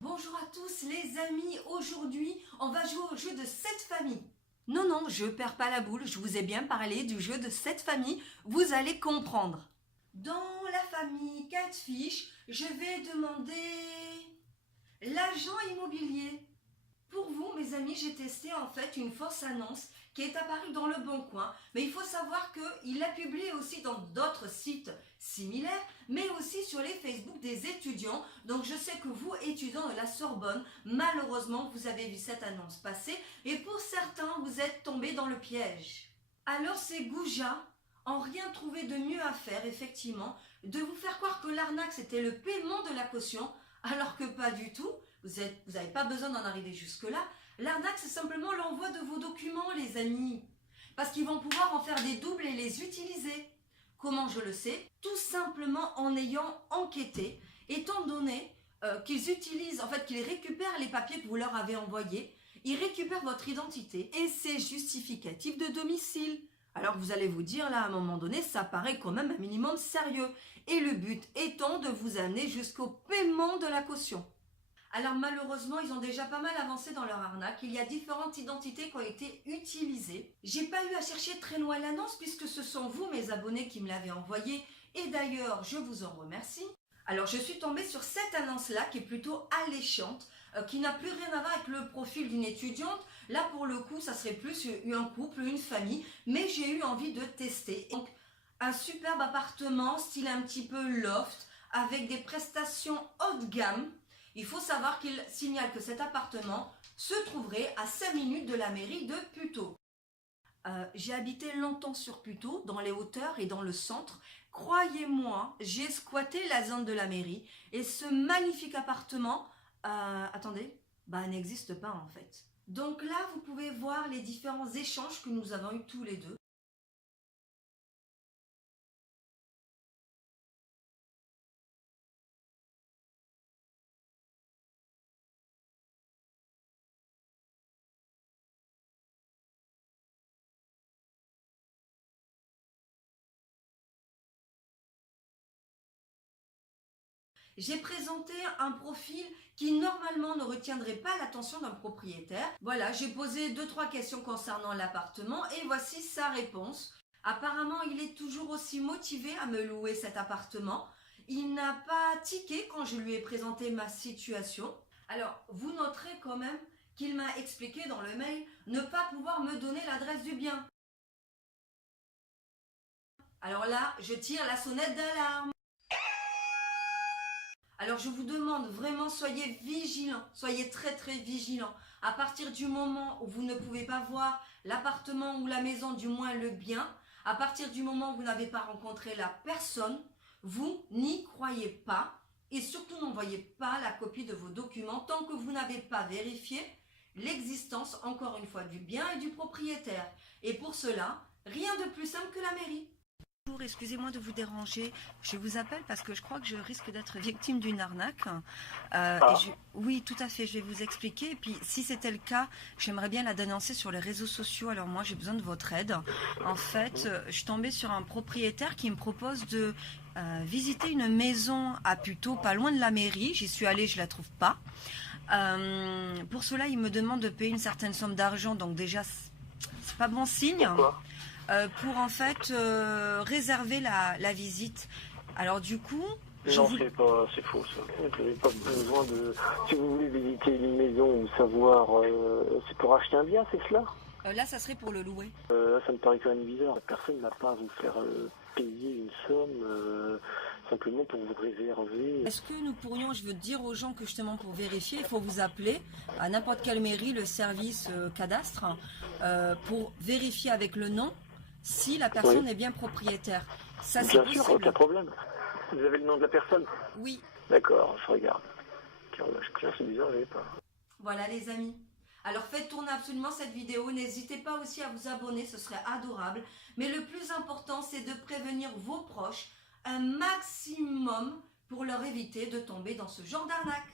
Bonjour à tous les amis, aujourd'hui on va jouer au jeu de 7 familles. Non, je perds pas la boule, je vous ai bien parlé du jeu de 7 familles, vous allez comprendre. Dans la famille Catfish, je vais demander l'agent immobilier. Pour vous, mes amis, j'ai testé en fait une fausse annonce qui est apparue dans Le Bon Coin. Mais il faut savoir qu'il l'a publié aussi dans d'autres sites similaires, mais aussi sur les Facebook des étudiants. Donc je sais que vous, étudiants de la Sorbonne, malheureusement, vous avez vu cette annonce passer. Et pour certains, vous êtes tombés dans le piège. Alors ces goujats n'ont rien trouvé de mieux à faire, effectivement, de vous faire croire que l'arnaque, c'était le paiement de la caution, alors que pas du tout. Vous n'avez pas besoin d'en arriver jusque-là. L'arnaque, c'est simplement l'envoi de vos documents, les amis. Parce qu'ils vont pouvoir en faire des doubles et les utiliser. Comment je le sais? Tout simplement en ayant enquêté, étant donné qu'ils utilisent, en fait, qu'ils récupèrent les papiers que vous leur avez envoyés. Ils récupèrent votre identité et c'est justificatif de domicile. Alors vous allez vous dire, là, à un moment donné, ça paraît quand même un minimum sérieux. Et le but étant de vous amener jusqu'au paiement de la caution. Alors malheureusement, ils ont déjà pas mal avancé dans leur arnaque. Il y a différentes identités qui ont été utilisées. J'ai pas eu à chercher très loin l'annonce puisque ce sont vous, mes abonnés, qui me l'avez envoyée. Et d'ailleurs, je vous en remercie. Alors je suis tombée sur cette annonce-là qui est plutôt alléchante, qui n'a plus rien à voir avec le profil d'une étudiante. Là pour le coup, ça serait plus un couple, une famille. Mais j'ai eu envie de tester. Donc un superbe appartement, style un petit peu loft, avec des prestations haut de gamme. Il faut savoir qu'il signale que cet appartement se trouverait à 5 minutes de la mairie de Puteaux. J'ai habité longtemps sur Puteaux, dans les hauteurs et dans le centre. Croyez-moi, j'ai squatté la zone de la mairie et ce magnifique appartement, n'existe pas en fait. Donc là, vous pouvez voir les différents échanges que nous avons eus tous les deux. J'ai présenté un profil qui normalement ne retiendrait pas l'attention d'un propriétaire. Voilà, j'ai posé 2-3 questions concernant l'appartement et voici sa réponse. Apparemment, il est toujours aussi motivé à me louer cet appartement. Il n'a pas tiqué quand je lui ai présenté ma situation. Alors, vous noterez quand même qu'il m'a expliqué dans le mail ne pas pouvoir me donner l'adresse du bien. Alors là, je tire la sonnette d'alarme. Alors je vous demande vraiment, soyez vigilants, soyez très vigilants. À partir du moment où vous ne pouvez pas voir l'appartement ou la maison, du moins le bien, à partir du moment où vous n'avez pas rencontré la personne, vous n'y croyez pas et surtout n'envoyez pas la copie de vos documents tant que vous n'avez pas vérifié l'existence, encore une fois, du bien et du propriétaire. Et pour cela, rien de plus simple que la mairie. Bonjour, excusez-moi de vous déranger. Je vous appelle parce que je crois que je risque d'être victime d'une arnaque. Oui, tout à fait, je vais vous expliquer. Et puis, si c'était le cas, j'aimerais bien la dénoncer sur les réseaux sociaux. Alors moi, j'ai besoin de votre aide. En fait, je suis tombée sur un propriétaire qui me propose de visiter une maison à Puteaux, pas loin de la mairie. J'y suis allée, je la trouve pas. Pour cela, il me demande de payer une certaine somme d'argent. Donc déjà, c'est pas bon signe. Pourquoi? Pour en fait réserver la visite. Alors du coup, Non, c'est faux ça. Vous n'avez pas besoin de... Si vous voulez visiter une maison ou savoir... c'est pour acheter un bien, c'est cela? là, ça serait pour le louer. Ça me paraît quand même bizarre. Personne n'a pas à vous faire payer une somme simplement pour vous réserver. Est-ce que nous pourrions, je veux dire aux gens que justement pour vérifier, il faut vous appeler à n'importe quelle mairie, le service cadastre, pour vérifier avec le nom si la personne est bien propriétaire. Ça, c'est Bien sûr, possible. aucun problème. Vous avez le nom de la personne? Oui. D'accord, je regarde. Tiens, c'est bizarre, je l'avais pas. Voilà les amis. Alors faites tourner absolument cette vidéo, n'hésitez pas aussi à vous abonner, ce serait adorable. Mais le plus important, c'est de prévenir vos proches un maximum pour leur éviter de tomber dans ce genre d'arnaque.